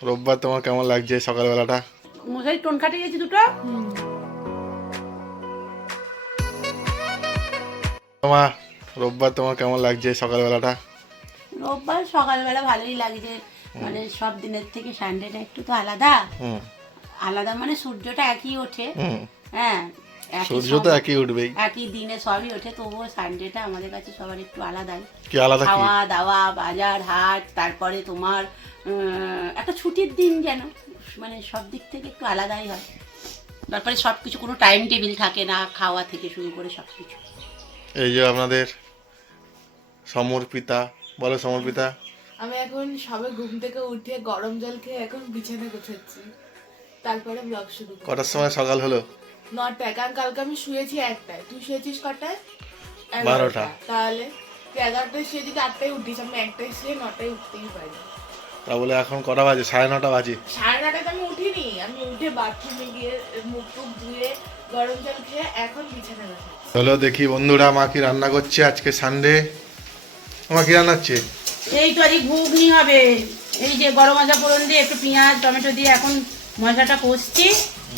রোববার তোমার কেমন লাগছে সকালবেলাটা? মশারি টোন কাটে গেছি দুটো। তোমার রোববার তোমার কেমন লাগছে সকালবেলাটা? রোববার সকালবেলা ভালোই লাগছে, মানে সব দিনের থেকে সানডেটা একটু তো আলাদা। হুম আলাদা মানে সূর্যটা একই ওঠে। হুম হ্যাঁ, সূর্য তো একই উঠবেই। একই দিনে সবই ওঠে, তবুও সানডেটা আমাদের কাছে সবার একটু আলাদাই। কি আলাদা? কি খাওয়া দাওয়া, বাজার হাট, তারপরে তোমার একটা ছুটির দিন যেন, মানে সব দিক থেকে একটু আলাদাই হয়। তারপরে সব কিছু কোনো টাইম টেবিল থাকে না, খাওয়া থেকে শুরু করে সব কিছু। এই যে আপনাদের সমর্পিতা, বলো সমর্পিতা। আমি এখন সবে ঘুম থেকে উঠে গরম জল খেয়ে এখন বিছানা গোছাচ্ছি, তারপরে ব্লগ শুরু করব। কটার সময় সকাল হলো? 9টায়, কারণ কালকে আমি শুয়েছি 1টায়। তুই শুয়েছিস কটায়? 12টা। তাহলে তুই 11টায় শুয়ে যদি 8টায় উঠিস, আমি 1টায় শুয়ে 9টায় উঠতেই পারি। তা বলে এখন কটা বাজে? 9:30 বাজে। 9:30 আমি উঠিনি, আমি উঠে বাথরুমে গিয়ে মুখ টুক ধুয়ে গরম জল খেয়ে এখন বিছানা গোছাচ্ছি। চলো দেখি বন্ধুরা মা কি রান্না করছে আজকে সানডে। মা কি রান্না হচ্ছে? এই তো আজকে ঘুগনি হবে। এই যে গরম মশলা ফোড়ন দিয়ে একটু পেঁয়াজ টমেটো দিয়ে এখন মশলাটা কষছি।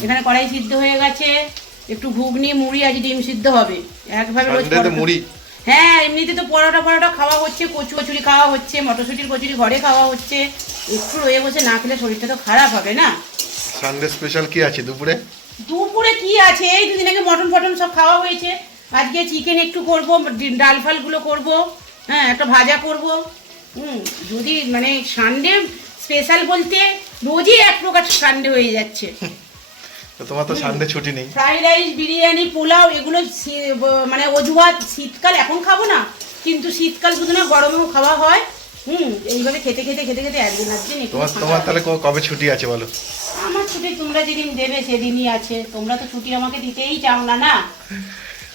এখানে কড়াই সিদ্ধ হয়ে গেছে, একটু ঘুগনি মুড়ি আজ ডিম সিদ্ধ হবে একভাবে রোজ সানডেতে পরোটা। মুড়ি? হ্যাঁ, এমনিতে তো পরোটা খাওয়া হচ্ছে, কচুরি খাওয়া হচ্ছে, মটরশুঁটির কচুরি ঘরে খাওয়া হচ্ছে। একটু রয়ে বসে না খেলে শরীরটা তো খারাপ হবে না। সানডে স্পেশাল কি আছে দুপুরে? দুপুরে কি আছে, এই দুদিন আগে মটন ফটন সব খাওয়া হয়েছে। আজকে চিকেন একটু করব, ডাল ফালগুলো করব, হ্যাঁ একটা ভাজা করব। যদি মানে সানডে স্পেশাল বলতে রোজই এক প্রকার সানডে হয়ে যাচ্ছে। তো তোমার তো সানডে ছুটি নেই। ফ্রাইড রাইস, বিরিয়ানি, পোলাও এগুলো মানে অজুহাত। শীতকাল এখন খাবো না, কিন্তু শীতকাল শুধু না গরমেও খাওয়া হয়। এইভাবে খেতে খেতে খেতে খেতে একদিন একদিন একটু তোমার তোমার তাহলে কবে ছুটি আছে বলো? আমার ছুটি তোমরা যেদিন দেবে সেদিনই আছে। তোমরা তো ছুটি আমাকে দিতেই চাও না, না?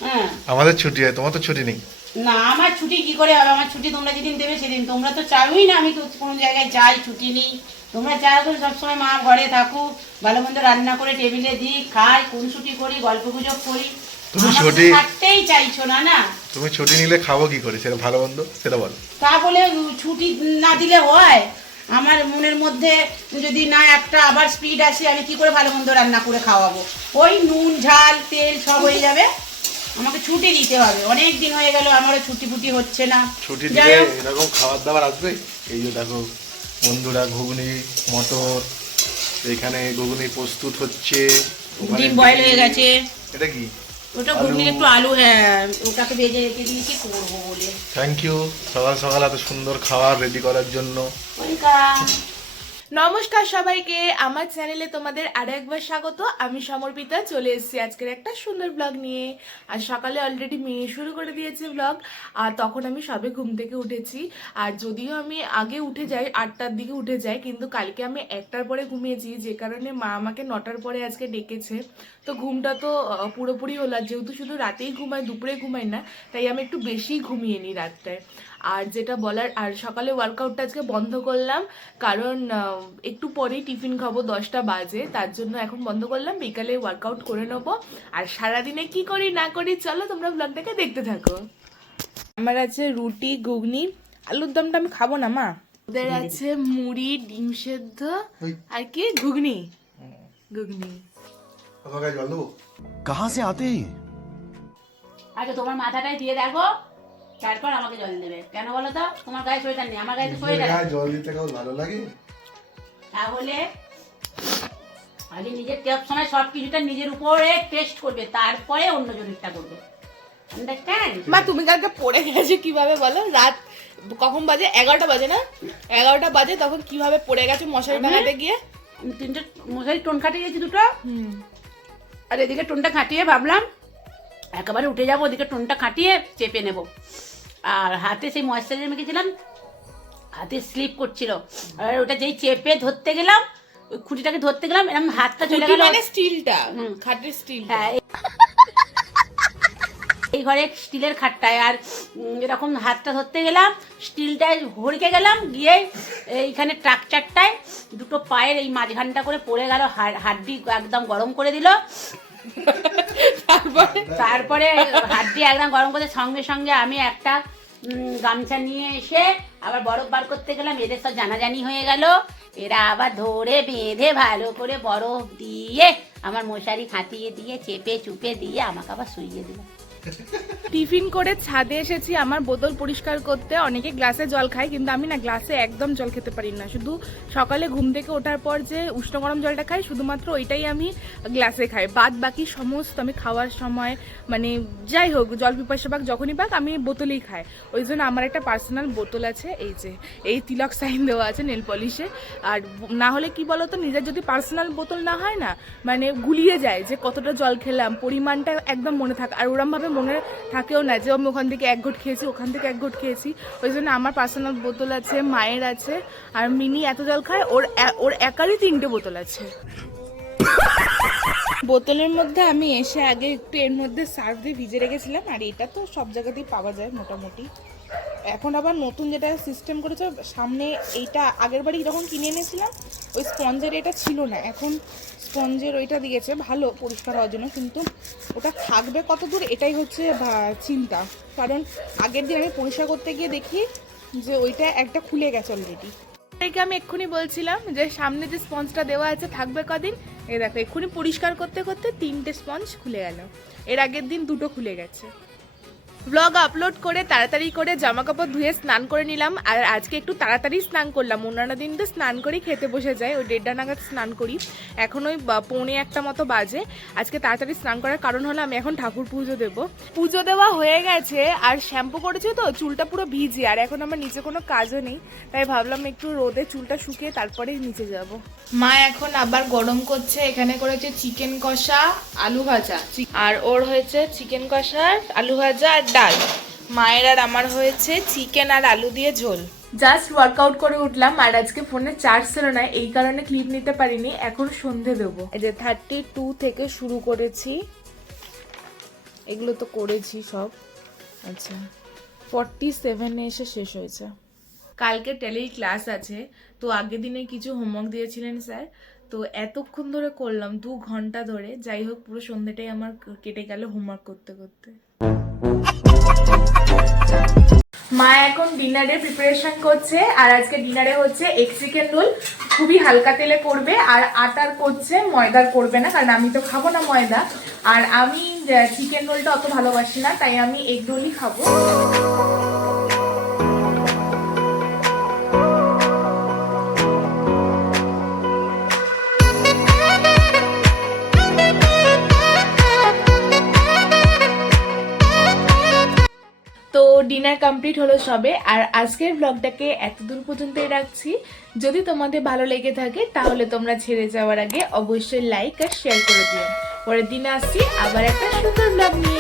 হ্যাঁ, আমাদের ছুটি হয়, তোমার তো ছুটি নেই। না আমার ছুটি কি করে হবে? আমার ছুটি তোমরা যেদিন দেবে সেদিন। তোমরা তো চাওই না আমি কোনো জায়গায় যাই, ছুটি নিই। তোমরা চাও তো সবসময় মা ঘরে থাকুক, ভালো মন্দ রান্না করে টেবিলে দিই, খাই, কোন ছুটি করি, গল্প গুজব করি। তুমি আমাকে ছুটি থাকতেই চাইছো না, না? তুমি ছুটি নিলে খাবো কি করে সেটা ভালো মন্দ সেটা বলো। তা বলে ছুটি না দিলে হয়? আমার মনের মধ্যে যদি না একটা আবার স্পিড আসে, আমি কি করে ভালো মন্দ রান্না করে খাওয়াবো? ওই নুন ঝাল তেল সব হয়ে যাবে। আমাকে ছুটি দিতে হবে। অনেক দিন হয়ে গেল আমারও ছুটি ফুটি হচ্ছে না। ছুটি যাই দিলে হোক, এরকম খাবার দাবার আসবে। এই যে দেখো বন্ধুরা, ঘুগনি মটর, এখানে ঘুগনি প্রস্তুত হচ্ছে। ওখানে ডিম বয়েল হয়ে গেছে। এটা কি? ওটা ঘুগনি একটু আলু, হ্যাঁ ওটাকে ভেজে রেখে দিয়েছি করবো বলে। থ্যাংক ইউ সকাল সকাল এত সুন্দর খাবার রেডি করার জন্য। ওয়েলকাম। নমস্কার সবাইকে, আমার চ্যানেলে তোমাদের আরো একবার স্বাগত। আমি সমর্পিতা চলে এসেছি আজকের একটা সুন্দর ব্লগ নিয়ে। আর সকালে অলরেডি মেয়ে শুরু করে দিয়েছে ব্লগ, আর তখন আমি সবে ঘুম থেকে উঠেছি। আর যদিও আমি আগে উঠে যাই, 8টার দিকে উঠে যাই, কিন্তু কালকে আমি 1টার পরে ঘুমিয়েছি, যে কারণে মা আমাকে 9টার পরে আজকে ডেকেছে। তো ঘুমটা তো পুরোপুরি হলো। আর যেহেতু শুধু রাতেই ঘুমাই, দুপুরে ঘুমাই না, তাই আমি একটু বেশি ঘুমিয়ে নিই রাতটায়। আর যেটা বলার, আর সকালে ওয়ার্কআউটটা আজকে বন্ধ করলাম, কারণ একটু পরেই টিফিন খাবো, 10টা বাজে, তার জন্য এখন বন্ধ করলাম। বিকালে ওয়ার্কআউট করে নেবো। আর সারাদিনে কি করি না করি চলো তোমরা ব্লগটাকে দেখতে থাকো। আমার আছে রুটি, ঘুগনি, আলুর দমটা আমি খাবো না মা। ওদের আছে মুড়ি, ডিম সেদ্ধ, আর কি ঘুগনি। ঘুগনি कहाँ से आते हैं ये? আগে তোমার মাথাটাই দিয়ে দেখো, তারপর আমাকে জল দেবে। কেন বলো তো? তোমার গায়ে সোয়েটার নেই, আমার গায়ে তো সোয়েটার আছে। জল দিতে কেমন ভালো লাগে। তাহলে আগে নিজের সময় সব কিছুটা নিজের উপরে টেস্ট করবে, তারপরে অন্য জনেরটা করবে। আন্ডারস্ট্যান্ড? মা তুমি কালকে পড়ে গেছো কিভাবে বলো? রাত কখন বাজে? 11টা বাজে না? 11টা বাজে, তখন কিভাবে পড়ে গেছো মশারি টাঙাতে গিয়ে? তিনটে মশারি টোন খাটিয়ে গেছি দুটো। আর এদিকে টোনটা খাটিয়ে ভাবলাম একেবারে উঠে যাবো, ওদিকে টোনটা খাটিয়ে চেপে নেব। আর হাতে সেই ময়েশ্চারাইজার মেখেছিলাম, হাতে স্লিপ করছিল। আর ওটা যেই চেপে ধরতে গেলাম, ওই খুঁটিটাকে ধরতে গেলাম, এরকম হাতটা চলে গেল। মানে স্টিলটা, খাটের স্টিল। হ্যাঁ, এই ঘরে স্টিলের খাটটায়। আর এরকম হাতটা ধরতে গেলাম, স্টিলটায় হড়কে গেলাম, গিয়ে এইখানে ট্রাকচারটায় দুটো পায়ের এই মাঝখানটা করে পড়ে গেল। হাড্ডি একদম গরম করে দিল। তারপরে হাড্ডি একদম গরম করে সঙ্গে সঙ্গে আমি একটা গামছা নিয়ে এসে আবার বরফ বার করতে গেলাম, এদের সব জানাজানি হয়ে গেল। এরা আবার ধরে বেঁধে ভালো করে বরফ দিয়ে আমার মশারি খাটিয়ে দিয়ে চেপে চুপে দিয়ে আমাকে আবার শুইয়ে দিল। টিফিন করে ছাদে এসেছি আমার বোতল পরিষ্কার করতে। অনেকে গ্লাসে জল খায়, কিন্তু আমি না গ্লাসে একদম জল খেতে পারি না। শুধু সকালে ঘুম থেকে ওঠার পর যে উষ্ণ গরম জলটা খাই, শুধুমাত্র ওইটাই আমি গ্লাসে খাই। বাদ বাকি সমস্ত আমি খাওয়ার সময় মানে যাই হোক, জল পিপাসা পাক যখনই পাক আমি বোতলেই খাই। ওই জন্য আমার একটা পার্সোনাল বোতল আছে, এই যে এই তিলক সাইন দেওয়া আছে নেল পলিশে। আর না হলে কি বলতো, নিজের যদি পার্সোনাল বোতল না হয় না, মানে গুলিয়ে যায় যে কতটা জল খেলাম, পরিমাণটা একদম মনে থাকে। আর ওরমভাবে মনে থাকেও না যে আমি ওখান থেকে 1 ঘট খেয়েছি, ওখান থেকে 1 ঘট খেয়েছি। ওই জন্য আমার পার্সোনাল বোতল আছে, মায়ের আছে। আর মিনি এত জল খায়, ওর একারই 3টে বোতল আছে। বোতলের মধ্যে আমি এসে আগে একটু এর মধ্যে সার্ফ দিয়ে ভিজে রেখেছিলাম। আর এটা তো সব জায়গাতেই পাওয়া যায় মোটামুটি। এখন আবার নতুন যেটা সিস্টেম করেছে সামনে, এইটা আগের বাড়ি যখন কিনে এনেছিলাম ওই স্পঞ্জের এটা ছিল না, এখন স্পঞ্জের ওইটা দিয়েছে ভালো পরিষ্কার হওয়ার জন্য। কিন্তু ওটা থাকবে কত দূর এটাই হচ্ছে চিন্তা, কারণ আগের দিন আমি পরিষ্কার করতে গিয়ে দেখি যে ওইটা একটা খুলে গেছে অলরেডি। এটাকে আমি এক্ষুনি বলছিলাম যে সামনে যে স্পঞ্জটা দেওয়া আছে থাকবে কদিন। এই দেখো এক্ষুনি পরিষ্কার করতে করতে 3টে স্পঞ্জ খুলে গেল, এর আগের দিন 2টো খুলে গেছে। ব্লগ আপলোড করে তাড়াতাড়ি করে জামা কাপড় ধুয়ে স্নান করে নিলাম। আর আজকে একটু তাড়াতাড়ি স্নান করলাম, অন্যান্য দিন তো স্নান করেই খেতে বসে যায়, ওই 1:30 নাগাদ স্নান করি। এখন ওই 1:45 মতো বাজে। আজকে তাড়াতাড়ি স্নান করার কারণ হলো আমি এখন ঠাকুর পুজো দেবো। পুজো দেওয়া হয়ে গেছে, আর শ্যাম্পু করেছি তো চুলটা পুরো ভিজে, আর এখন আমার নিচে কোনো কাজও নেই, তাই ভাবলাম একটু রোদে চুলটা শুকিয়ে তারপরেই নিচে যাব। মা এখন আবার গরম করছে, এখানে করেছে চিকেন কষা আলু ভাজা, আর ওর হয়েছে চিকেন কষা আলু ভাজা আর ডাল। মায়ের আর আমার হয়েছে চিকেন আর আলু দিয়ে ঝোল। জাস্ট ওয়ার্কআউট করে উঠলাম, আর আজকে ফোনে চার্জ ছিল না, এই কারণে ক্লিপ নিতে পারিনি। এখন সন্ধে দেবো। এই যে 32 থেকে শুরু করেছি, এগুলো তো করেছি সব। আচ্ছা 47-এ এসে শেষ হয়েছে। কালকে টেলি ক্লাস আছে, তো আগের দিনে কিছু হোমওয়ার্ক দিয়েছিলেন স্যার, তো এতক্ষণ ধরে করলাম 2 ঘন্টা ধরে। যাই হোক পুরো সন্ধ্যেটাই আমার কেটে গেল হোমওয়ার্ক করতে করতে। মা এখন ডিনারের প্রিপারেশন করছে, আর আজকে ডিনারে হচ্ছে এগ চিকেন রোল, খুবই হালকা তেলে করবে। আর আটার করছে, ময়দার করবে না, কারণ আমি তো খাবো না ময়দা। আর আমি চিকেন রোলটা অত ভালোবাসি না, তাই আমি এগ রোলই খাবো। তো ডিনার কমপ্লিট হলো সবে, আর আজকের ব্লগটাকে এতদূর পর্যন্তই রাখছি। যদি তোমাদের ভালো লেগে থাকে তাহলে তোমরা ছেড়ে যাওয়ার আগে অবশ্যই লাইক আর শেয়ার করে দিও। পরের দিন আসছি আবার একটা সুন্দর ব্লগ নিয়ে।